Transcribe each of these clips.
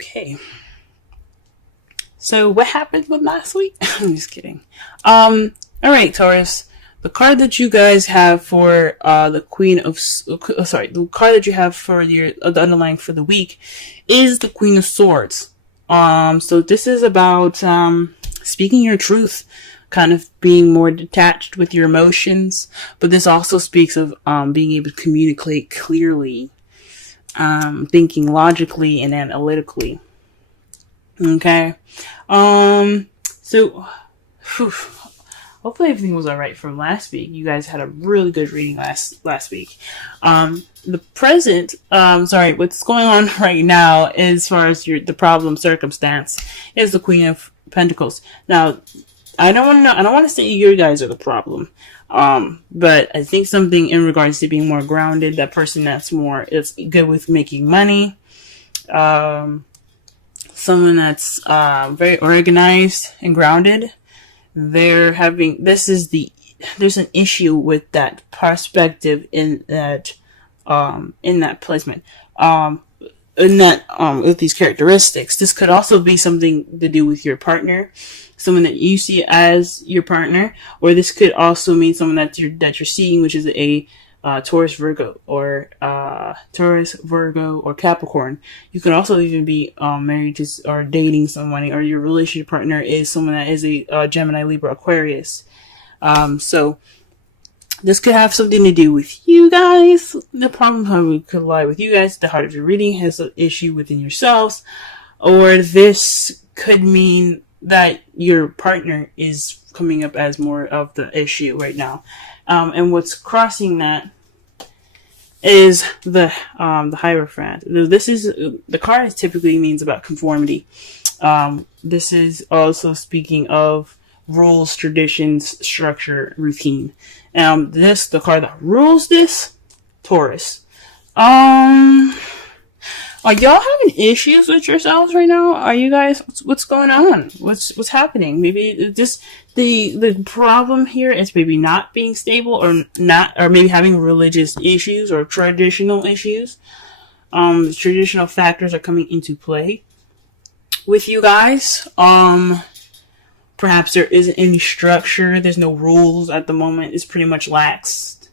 Okay. So what happened with last week? I'm just kidding. Alright, Taurus. The card that you guys have for the the card that you have for the underlying for the week is the Queen of Swords. So this is about speaking your truth, kind of being more detached with your emotions, but this also speaks of being able to communicate clearly, thinking logically and analytically. Okay. So whew, hopefully everything was alright from last week. You guys had a really good reading last week. The present, what's going on right now as far as the problem circumstance is the Queen of Pentacles. Now, I don't want to say you guys are the problem. But I think something in regards to being more grounded, that person that's is good with making money, someone that's very organized and grounded. There's an issue with that perspective in that placement. With these characteristics. This could also be something to do with your partner, someone that you see as your partner, or this could also mean someone that you're seeing, which is a Taurus, Virgo, or Capricorn. You could also even be married to or dating someone, or your relationship partner is someone that is a Gemini, Libra, Aquarius. So this could have something to do with you guys. The problem probably could lie with you guys. The heart of your reading has an issue within yourselves, or this could mean that your partner is coming up as more of the issue right now. And what's crossing that is the Hierophant. This is the card typically means about conformity. This is also speaking of rules, traditions, structure, routine. The card that rules this, Taurus. Are y'all having issues with yourselves right now? Are you guys, what's going on? What's happening? Maybe just the problem here is maybe not being stable, or maybe having religious issues or traditional issues. Traditional factors are coming into play with you guys. Perhaps there isn't any structure. There's no rules at the moment. It's pretty much laxed.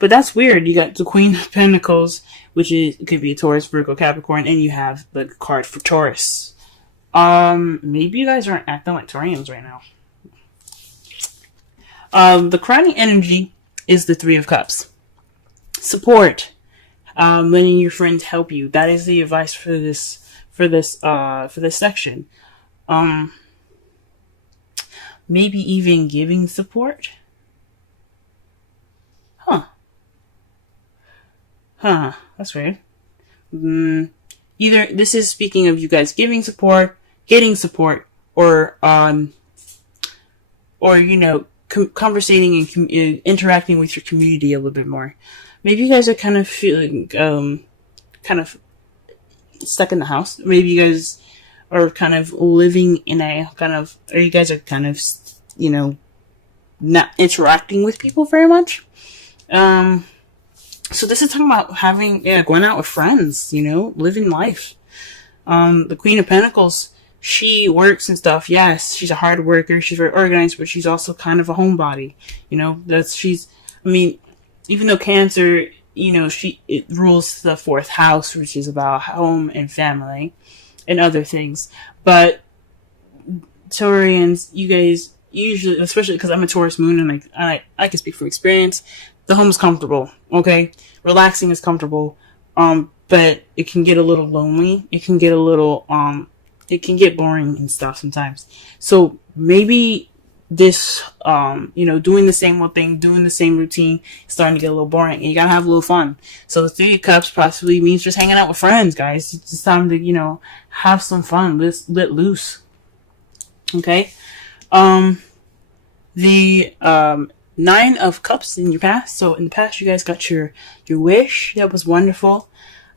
But that's weird. You got the Queen of Pentacles, which could be a Taurus, Virgo, Capricorn, and you have the card for Taurus. Maybe you guys aren't acting like Taurians right now. The crowning energy is the Three of Cups. Support. Letting your friends help you. That is the advice for this section. Maybe even giving support. That's weird. Either this is speaking of you guys giving support, getting support, or conversating and interacting with your community a little bit more. Maybe you guys are kind of feeling kind of stuck in the house. Maybe you guys are kind of living in or you guys are kind of, not interacting with people very much. So this is talking about going out with friends, living life. The Queen of Pentacles, she works and stuff. Yes, she's a hard worker. She's very organized, but she's also kind of a homebody. Even though Cancer, it rules the fourth house, which is about home and family and other things. But Taurians, you guys usually, especially because I'm a Taurus moon and I can speak from experience, the home is comfortable, okay? Relaxing is comfortable, but it can get a little lonely. It can get it can get boring and stuff sometimes. So maybe this, doing the same old thing, doing the same routine, is starting to get a little boring, and you gotta have a little fun. So the Three of Cups possibly means just hanging out with friends, guys. It's just time to, have some fun, let loose. Okay? The Nine of Cups in your past. So in the past, you guys got your wish. That was wonderful.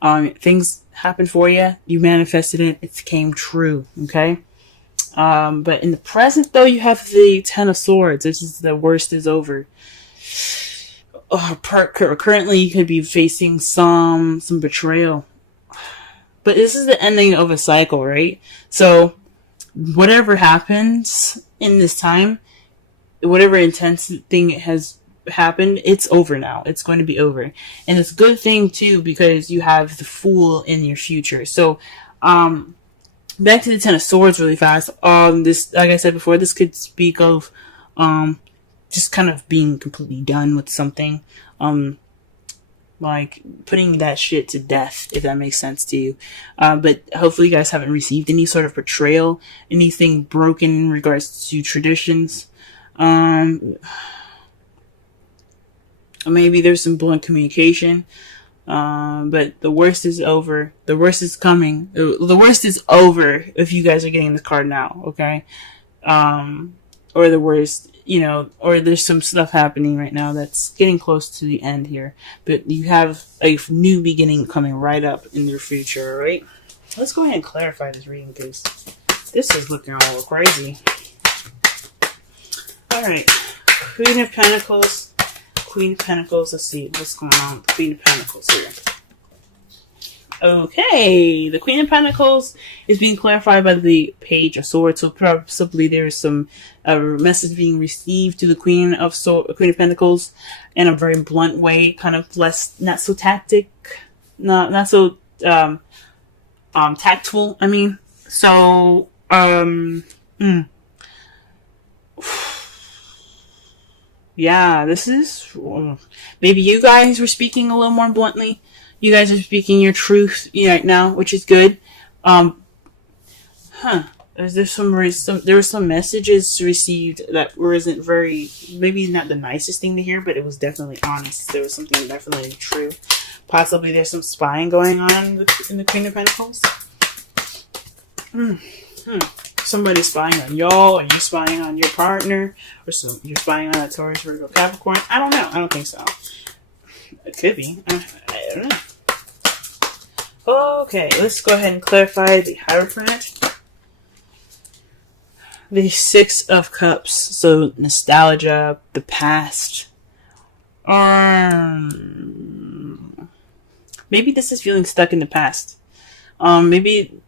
Things happened for you. You manifested it. It came true. Okay? But in the present, though, you have the Ten of Swords. This is the worst is over. currently you could be facing some betrayal. But this is the ending of a cycle, right? So whatever happens in this time, whatever intense thing has happened, it's over now. It's going to be over. And it's a good thing too, because you have the Fool in your future. So back to the Ten of Swords really fast. This, like I said before, this could speak of just kind of being completely done with something. Like putting that shit to death, if that makes sense to you. But hopefully you guys haven't received any sort of betrayal, anything broken in regards to traditions. Maybe there's some blunt communication. But the worst is over. The worst is coming. The worst is over if you guys are getting this card now, okay? Or the worst, or there's some stuff happening right now that's getting close to the end here. But you have a new beginning coming right up in your future, right? Let's go ahead and clarify this reading because this is looking all crazy. Alright. Queen of Pentacles. Queen of Pentacles. Let's see what's going on with the Queen of Pentacles here. Okay, the Queen of Pentacles is being clarified by the Page of Swords. So possibly there's some message being received to the Queen of Pentacles in a very blunt way, kind of not so not so tactful. I mean, so yeah, this is maybe you guys were speaking a little more bluntly. You guys are speaking your truth right now, which is good. There were some messages received that wasn't very, maybe not the nicest thing to hear, but it was definitely honest. There was something definitely true. Possibly there's some spying going on in the Queen of Pentacles. Somebody's spying on y'all, or you spying on your partner, or you're spying on a Taurus, Virgo, Capricorn. I don't know. I don't think so. It could be. I don't know. Okay, let's go ahead and clarify the Hierophant. The Six of Cups. So, nostalgia, the past. Maybe this is feeling stuck in the past. Maybe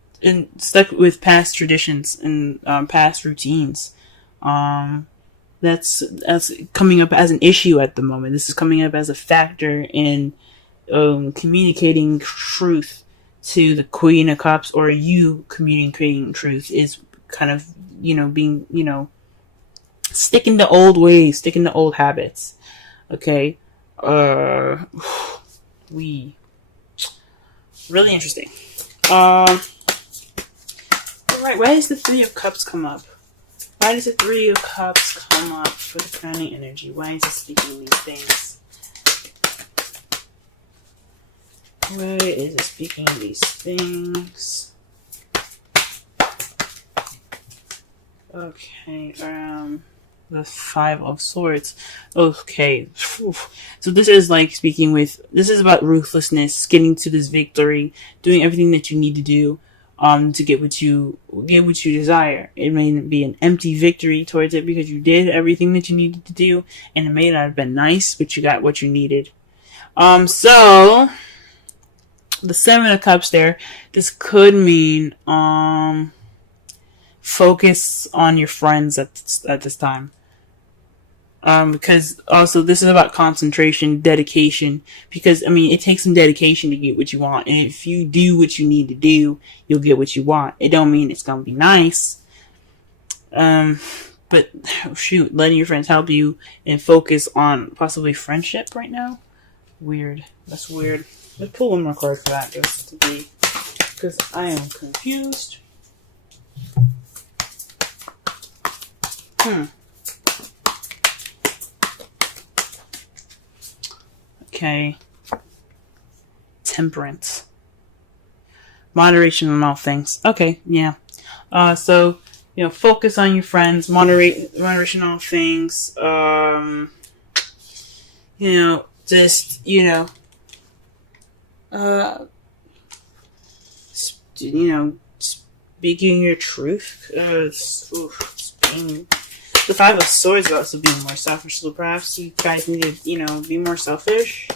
stuck with past traditions and past routines. That's coming up as an issue at the moment. This is coming up as a factor in communicating truth to the Queen of Cups, or you communicating truth is kind of, being, sticking to old ways, sticking to old habits. Okay. Really interesting. Alright, why does the Three of Cups come up? Why does the Three of Cups come up for the crowning energy? Why is it speaking these things? Why is it speaking these things? Okay, the Five of Swords. Okay. So this is like this is about ruthlessness, getting to this victory, doing everything that you need to do to get what you desire. It may be an empty victory towards it because you did everything that you needed to do, and it may not have been nice, but you got what you needed. So the Seven of Cups there, this could mean focus on your friends at this time. Because also this is about concentration, dedication, because it takes some dedication to get what you want, and if you do what you need to do, you'll get what you want. It don't mean it's gonna be nice, but shoot, letting your friends help you and focus on possibly friendship right now. Weird. That's weird. Let's pull one more card for that, just to be, because I am confused. Okay. Temperance. Moderation on all things. Okay, yeah. So, focus on your friends, moderation on all things. Speaking your truth. It's being The Five of Swords is also being more selfish. So perhaps you guys need to, be more selfish,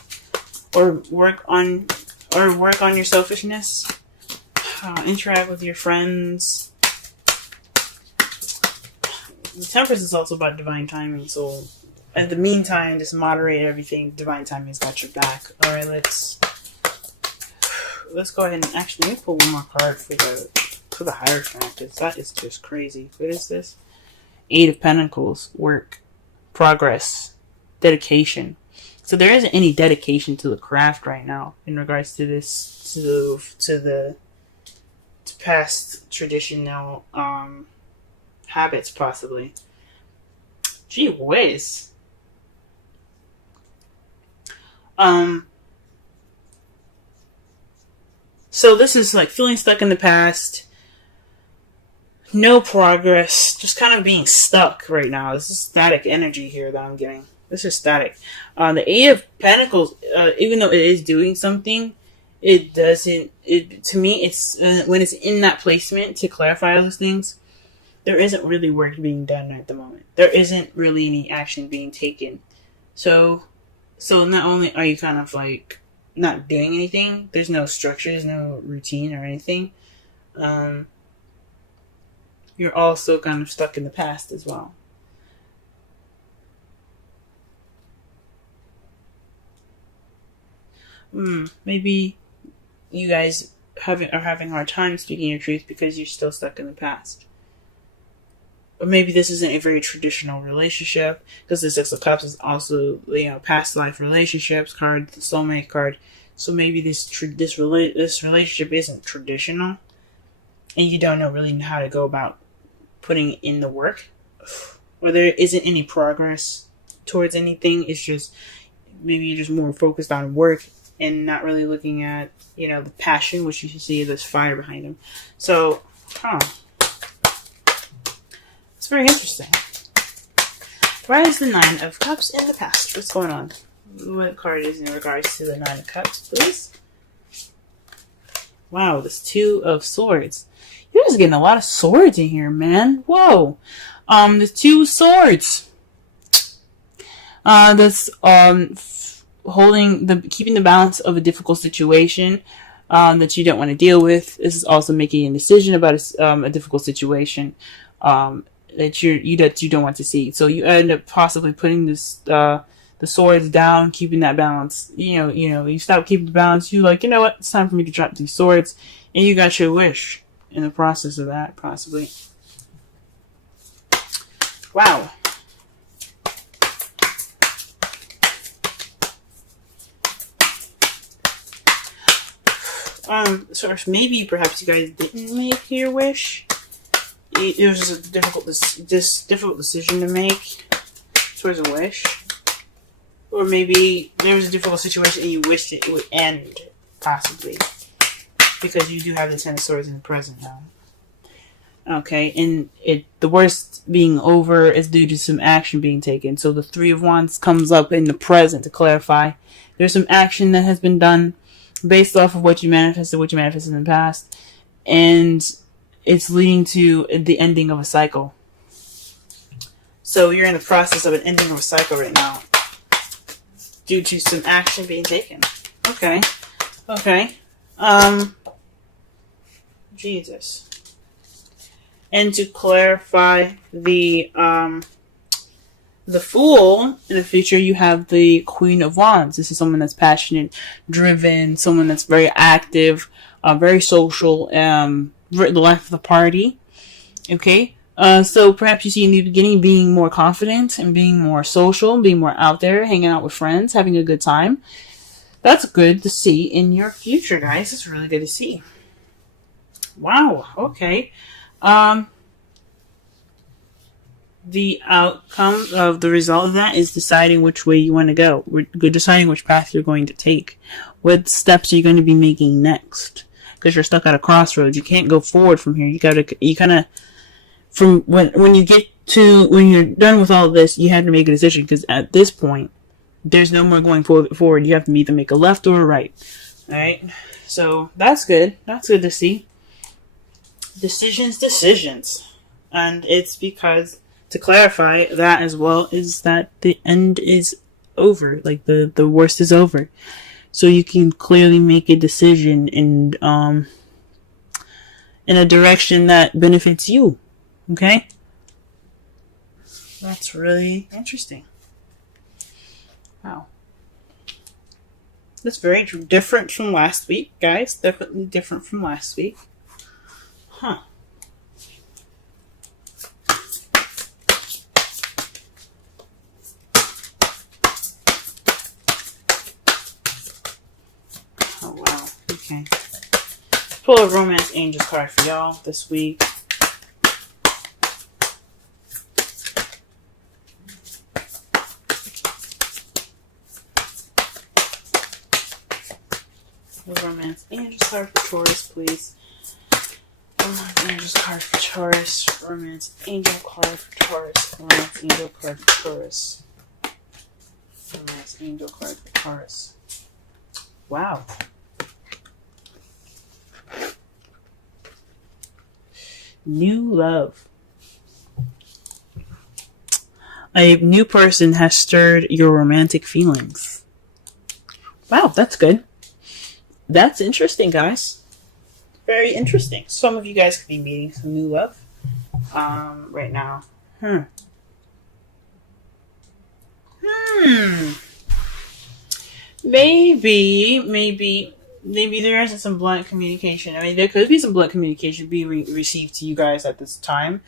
or work on your selfishness. Interact with your friends. The Temperance is also about divine timing. So, in the meantime, just moderate everything. Divine timing's got your back. All right, let's go ahead and actually let me pull one more card for the Hierophant, because that is just crazy. What is this? Eight of Pentacles. Work, progress, dedication. So there isn't any dedication to the craft right now in regards to this, to past traditional habits, possibly. Gee whiz. So this is like feeling stuck in the past. No progress. Just kind of being stuck right now. This is static energy here that I'm getting. This is static. The Eight of Pentacles, even though it is doing something, it doesn't. To me, it's when it's in that placement to clarify those things, there isn't really work being done at the moment. There isn't really any action being taken. So not only are you kind of like not doing anything, there's no structure, there's no routine or anything. You're also kind of stuck in the past as well. Maybe you guys are having a hard time speaking your truth because you're still stuck in the past. Or maybe this isn't a very traditional relationship, because the Six of Cups is also, past life relationships card, the soulmate card. So maybe this relationship isn't traditional, and you don't really know how to go about putting in the work, or there isn't any progress towards anything. It's just maybe you're just more focused on work and not really looking at the passion, which you should see this fire behind him. So, it's very interesting. Why is the Nine of Cups in the past? What's going on? What card is in regards to the Nine of Cups, please? Wow, this Two of Swords. You're just getting a lot of swords in here, man. Whoa. The Two Swords. That's keeping the balance of a difficult situation that you don't want to deal with. This is also making a decision about a difficult situation that you don't want to see. So you end up possibly putting the swords down, keeping that balance. You stop keeping the balance. You like, what? It's time for me to drop these swords, and you got your wish in the process of that, possibly. Wow. So maybe perhaps you guys didn't make your wish. It was just a difficult decision to make towards a wish. Or maybe there was a difficult situation and you wished it would end, possibly. Because you do have the Ten of Swords in the present now. Okay, and the worst being over is due to some action being taken. So the Three of Wands comes up in the present to clarify. There's some action that has been done based off of what you manifested in the past. And it's leading to the ending of a cycle. So you're in the process of an ending of a cycle right now, due to some action being taken. Okay. Jesus. And to clarify the Fool, in the future you have the Queen of Wands. This is someone that's passionate, driven, someone that's very active, very social, the life of the party. Okay? So perhaps you see in the beginning being more confident and being more social, being more out there, hanging out with friends, having a good time. That's good to see in your future, guys. It's really good to see. Wow. Okay. The outcome of the result of that is deciding which way you want to go. We're deciding which path you're going to take. What steps are you going to be making next? Because you're stuck at a crossroads. You can't go forward from here. You kind of, from when you're done with all of this, you have to make a decision. Because at this point, there's no more going forward. You have to either make a left or a right. Alright? So, that's good. That's good to see. Decisions. And it's because to clarify that as well is that the end is over. Like the worst is over. So you can clearly make a decision in a direction that benefits you. Okay? That's really interesting. Wow. That's very different from last week, guys. Definitely different from last week. Huh. Oh, wow. Okay. Pull a Romance Angels card for y'all this week. Romance Angels card for Taurus, please. Romance Angels card for Taurus. Romance Angel card for Taurus. Romance Angel card for Taurus. Romance Angel card for Taurus. Wow. New love. A new person has stirred your romantic feelings. Wow, that's good. That's interesting, guys. Very interesting. Some of you guys could be meeting some new love right now. Maybe there isn't some blunt communication. I mean, there could be some blunt communication being received to you guys at this time.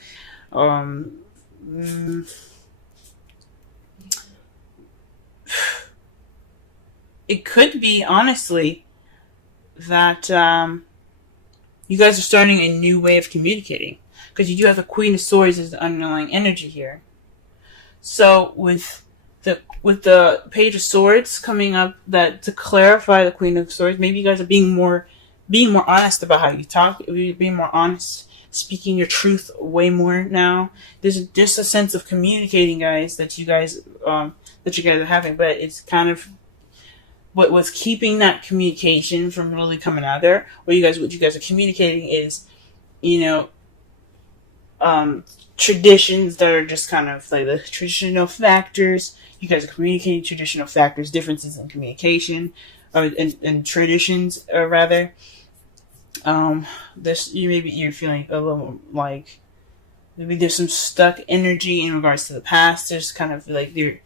It could be, honestly, that you guys are starting a new way of communicating, because you do have the Queen of Swords as the underlying energy here. So with the Page of Swords coming up, that to clarify the Queen of Swords, maybe you guys are being more honest about how you talk, being more honest, speaking your truth way more now. There's just a sense of communicating, guys, that you guys are having, but it's kind of what was keeping that communication from really coming out there. What you guys are communicating is, traditions that are just kind of like the traditional factors. You guys are communicating traditional factors, differences in communication, and traditions, rather. You're feeling a little like maybe there's some stuck energy in regards to the past. There's kind of like your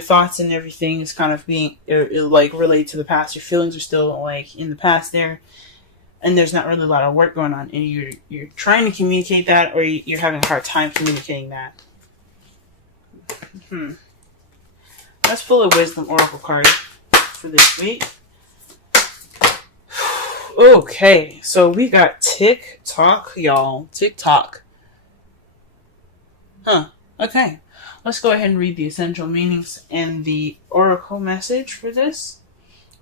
thoughts and everything is kind of being like related to the past. Your feelings are still like in the past there, and there's not really a lot of work going on, and you're trying to communicate that, or you're having a hard time communicating that. Let's pull a Wisdom Oracle card for this week. Okay, so we got TikTok, y'all. TikTok. Okay. Let's go ahead and read the essential meanings and the oracle message for this.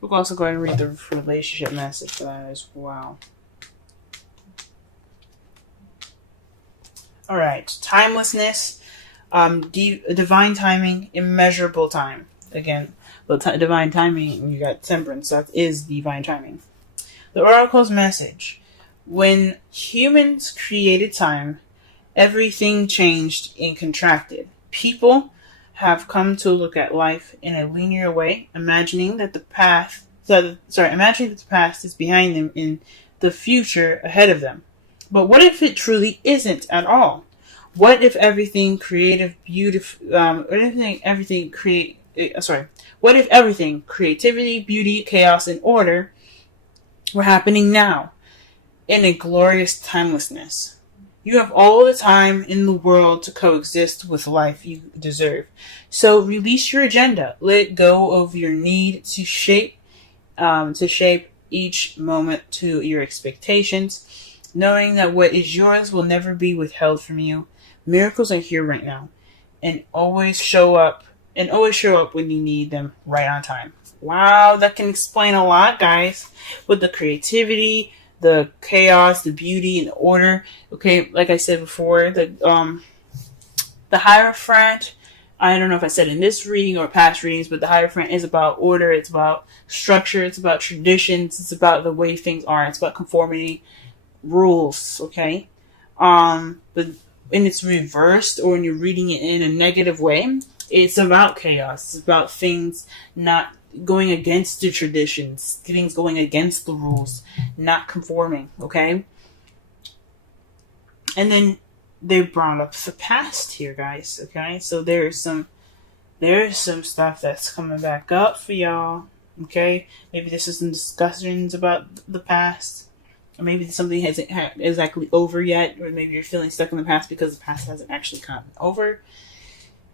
We'll also go ahead and read the relationship message for that as well. Alright, timelessness, divine timing, immeasurable time. Again, divine timing, you got temperance, that is divine timing. The oracle's message. When humans created time, everything changed and contracted. People have come to look at life in a linear way, imagining that the past is behind them and the future ahead of them. But what if it truly isn't at all? What if everything creativity, beauty, chaos, and order were happening now in a glorious timelessness? You have all the time in the world to coexist with life you deserve. So release your agenda. Let go of your need to shape each moment to your expectations, knowing that what is yours will never be withheld from you. Miracles are here right now, and always show up when you need them right on time. Wow, that can explain a lot, guys. With the creativity, the chaos, the beauty, and the order. Okay, like I said before, the Hierophant, I don't know if I said in this reading or past readings, but the Hierophant is about order, it's about structure, it's about traditions, it's about the way things are, it's about conformity, rules, okay? But when it's reversed or when you're reading it in a negative way, it's about chaos. It's about things not going against the traditions, things going against the rules, not conforming, okay? And then they brought up the past here, guys, okay? So there's some stuff that's coming back up for y'all, okay? Maybe this is some discussions about the past. Or maybe something hasn't exactly over yet, or maybe you're feeling stuck in the past because the past hasn't actually gotten over.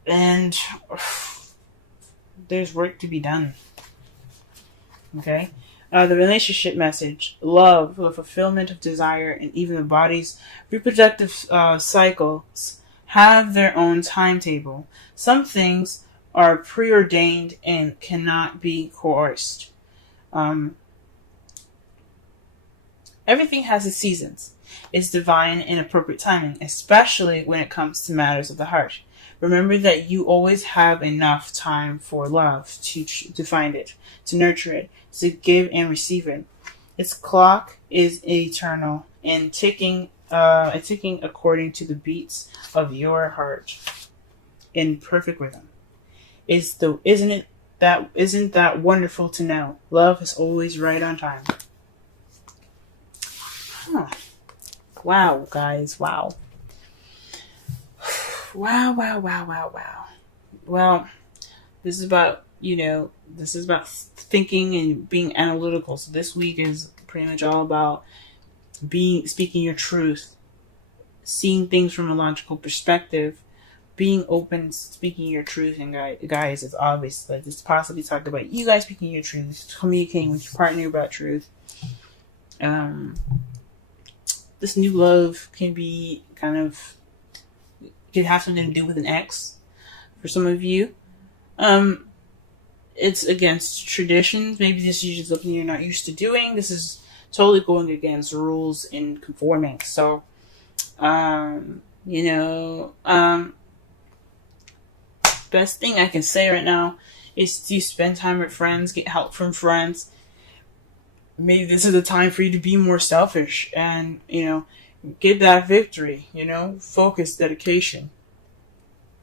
And there's work to be done. Okay? The relationship message, love, the fulfillment of desire, and even the body's reproductive cycles have their own timetable. Some things are preordained and cannot be coerced. Everything has its seasons. It's divine and appropriate timing, especially when it comes to matters of the heart. Remember that you always have enough time for love to find it, to nurture it, to give and receive it. Its clock is eternal and ticking according to the beats of your heart in perfect rhythm. Isn't that wonderful to know? Love is always right on time. Huh. Wow, guys, wow. Wow. Well, this is about thinking and being analytical. So this week is pretty much all about speaking your truth, seeing things from a logical perspective, being open, speaking your truth. And guys, it's obvious, like this possibly talked about you guys speaking your truth, communicating with your partner about truth. This new love can have something to do with an ex for some of you. It's against traditions. Maybe this is something you're not used to doing. This is totally going against rules and conforming. So, best thing I can say right now is to spend time with friends, get help from friends. Maybe this is the time for you to be more selfish and, get that victory, focus, dedication.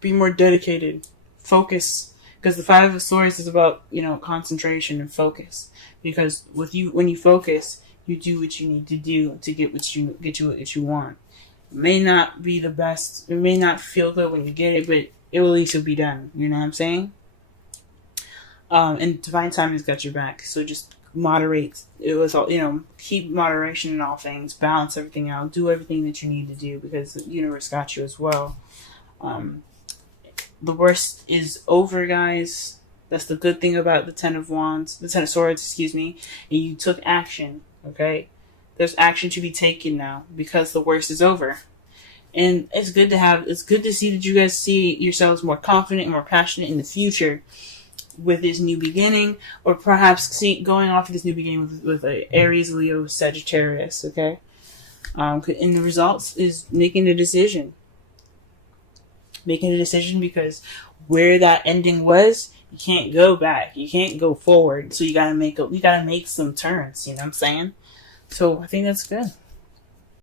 Be more dedicated. Focus. Because the Five of Swords is about, concentration and focus. Because when you focus, you do what you need to do to get what you want. It may not be the best. It may not feel good when you get it, but it will at least be done. You know what I'm saying? And divine timing has got your back. So just moderate. It was all, keep moderation in all things. Balance everything out. Do everything that you need to do because the universe got you as well. The worst is over, guys. That's the good thing about the Ten of Swords, and you took action, okay? There's action to be taken now because the worst is over. And it's good to see that you guys see yourselves more confident and more passionate in the future with this new beginning, or perhaps going off of this new beginning with a Aries, Leo, Sagittarius, okay? And the results is making a decision. Making a decision because where that ending was, you can't go back. You can't go forward. So you gotta make some turns. You know what I'm saying? So I think that's good.